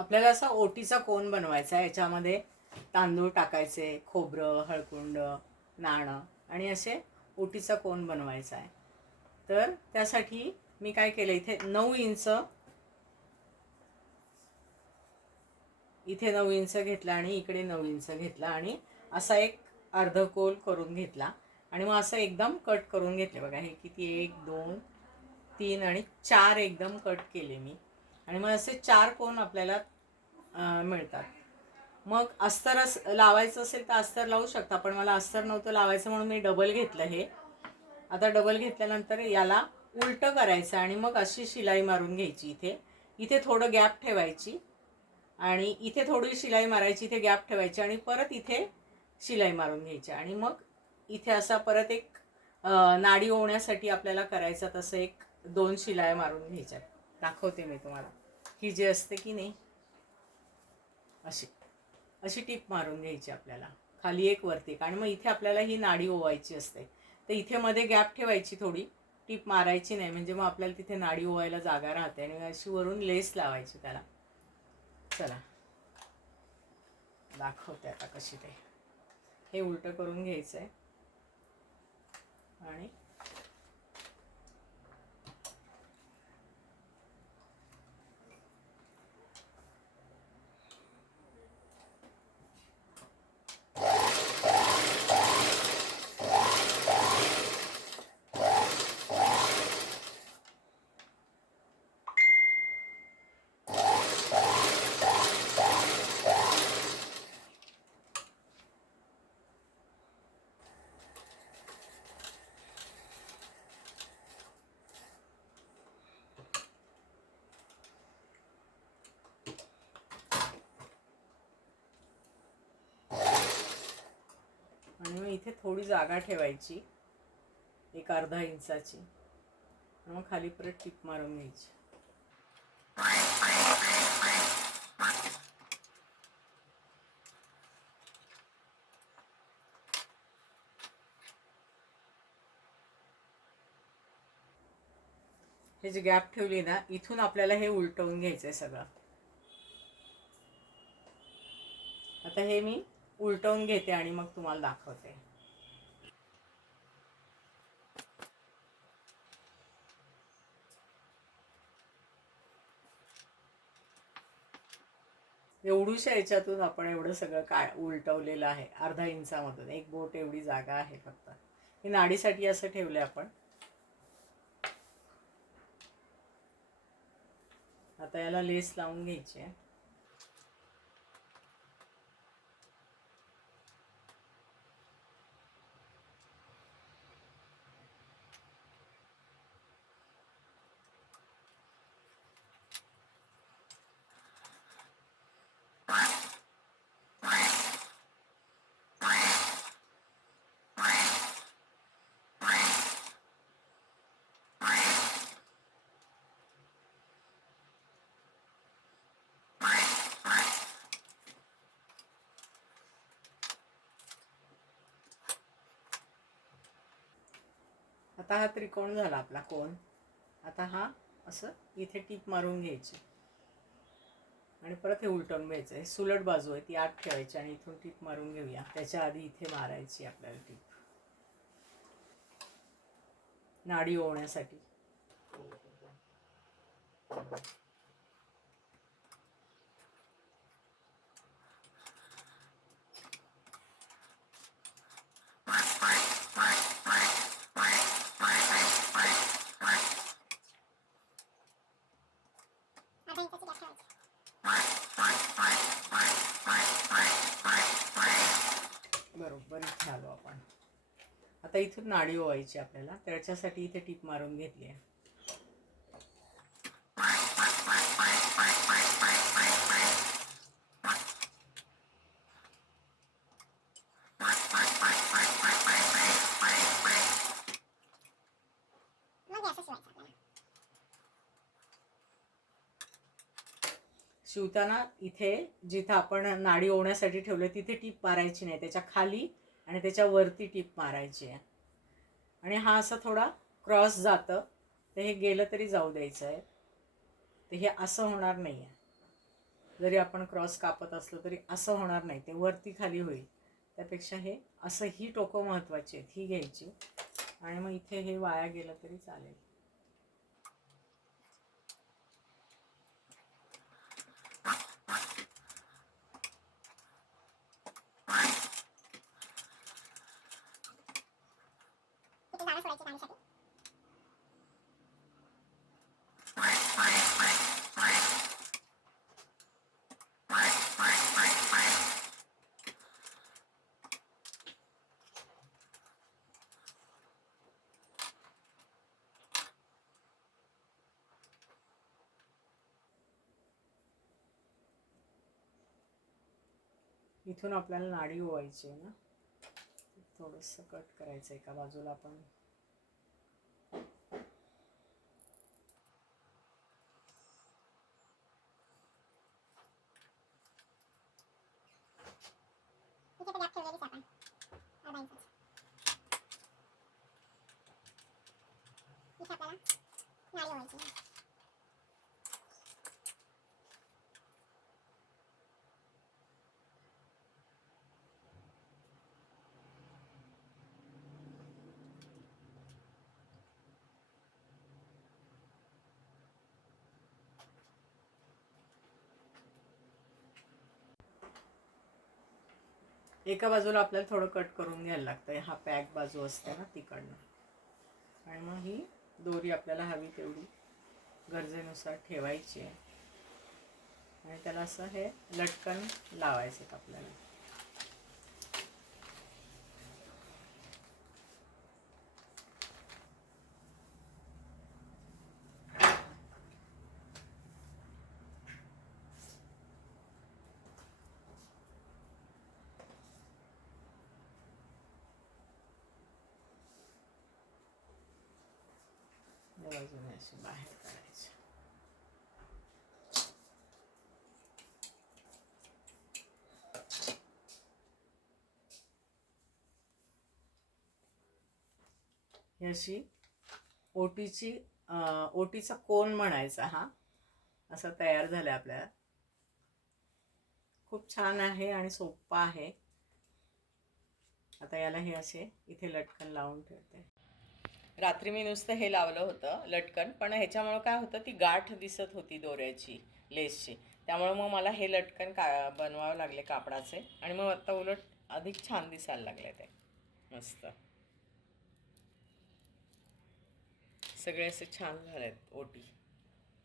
आपल्याला असा ओटीचा कोन बनवायचा आहे? याच्यामध्ये तांदूळ टाकायचे खोबरं हळकुंड नाणं आणि असे ओटीचा कोन बनवायचा आहे? तर त्यासाठी मी काय केलं इथे नऊ इंच इथे नऊ इंच घेतला आणि इकडे नऊ इंच घेतला आणि असा एक अर्धकोल करून घेतला. आणि मग असं एकदम कट करून घेतले. बघा हे किती एक दोन तीन आणि चार एकदम कट केले मी. आणि मग असे चार कोण आपल्याला मिळतात. मग अस्तर अस लावायचं असेल तर अस्तर लावू शकता पण मला अस्तर नव्हतं लावायचं म्हणून मी डबल घेतलं हे. आता डबल घेतल्यानंतर याला उलटं करायचं आणि मग अशी शिलाई मारून घ्यायची इथे. इथे थोडं गॅप ठेवायची आणि इथे थोडी शिलाई मारायची इथे गॅप ठेवायची आणि परत इथे शिलाई मारून घ्यायची. आणि मग इथे असा परत एक नाडी होण्यासाठी आपल्याला करायचा तसं एक दोन शिलाई मारून घ्यायच्या. दाखवते मी तुम्हाला. ही जी असते की नाही अशी. अशी टीप मारून घ्यायची आपल्याला. खाली एक वरती कारण मग इथे आपल्याला ही नाडी ओवायची असते. तर इथे मध्ये गॅप ठेवायची थोडी. टीप मारायची नाही. म्हणजे मग आपल्याला तिथे नाडी ओवायला जागा राहते. आणि अशी वरून लेस लावायची त्याला. चला. दाखवते आता कशी ते. हे उलटं करून घ्यायचं आहे आणि आणि मग इथे थोडी जागा ठेवायची. एक अर्धा इंचाची. मग खाली परत टिप मारून घ्यायची. हे जे गॅप ठेवली ना इथून आपल्याला हे उलटवून घ्यायचं आहे सगळं. आता हे मी उलटवून घेते आणि मग तुम्हाला दाखवते. एवढूशा याच्यातून आपण एवढं सगळं काय उलटवलेलं आहे. अर्धा इंचामधून. एक बोट एवढी जागा आहे फक्त. हे नाडीसाठी असं ठेवलं आपण. आता याला लेस लावून घ्यायची आहे. आता हा त्रिकोण झाला आपला कोण आता हा असं इथे टीप मारून घ्यायची. आणि परत हे उलटवून घ्यायचं. हे सुलट बाजू आहे ती आत ठेवायची आणि इथून टीप मारून घेऊया. त्याच्या आधी इथे मारायची आपल्याला टीप. नाडी ओवण्यासाठी बरोबर इथे आलो आपण आता इथून नाडी ओवायची आपल्याला. त्याच्यासाठी इथे टीप मारून घेतली आहे. शिवताना इथे जिथं आपण नाडी ओवण्यासाठी ठेवलं तिथे टीप मारायची नाही. त्याच्याखाली आणि त्याच्यावरती टीप मारायची आहे. आणि हा असा थोडा क्रॉस जातं. तर हे गेलं तरी जाऊ द्यायचं आहे. तर हे असं होणार नाही आहे जरी आपण क्रॉस कापत असलो तरी असं होणार नाही. ते वरती खाली होईल. त्यापेक्षा हे असं ही टोकं महत्त्वाची आहेत. ही घ्यायची. आणि मग इथे हे वाया गेलं तरी चालेल. इथून आपल्याला नाडी ओवायची आहे ना थोडंसं कट करायचं एका बाजूला आपण Thank you गॅप ठेवलेलीच आपण अर्धा इंच इथे आपल्याला नाडी ओवायची एका बाजूला आपल्याला थोडं कट करून घ्यायला लागतं हा पॅक बाजू असते ना तिकडनं. आणि मग ही दोरी आपल्याला हवी तेवढी गरजेनुसार ठेवायची आहे. आणि त्याला असं हे लटकन लावायचं आहे आपल्याला. बाजूने अशी बाहेर काढायची ही अशी ओटीची ओटीचा कोण म्हणायचा हा. असा तयार झाला आपल्या खूप छान आहे आणि सोप्पा आहे. आता याला हे असे इथे लटकन लावून ठेवते. रात्री मी नुसतं हे लावलं होतं लटकन पण ह्याच्यामुळं काय होतं ती गाठ दिसत होती दोऱ्याची लेसची. त्यामुळं मग मला हे लटकन का बनवावं लागले कापडाचे आणि मग आत्ता उलट अधिक छान दिसायला लागले ते. मस्त. सगळे असे छान झाले आहेत ओटी.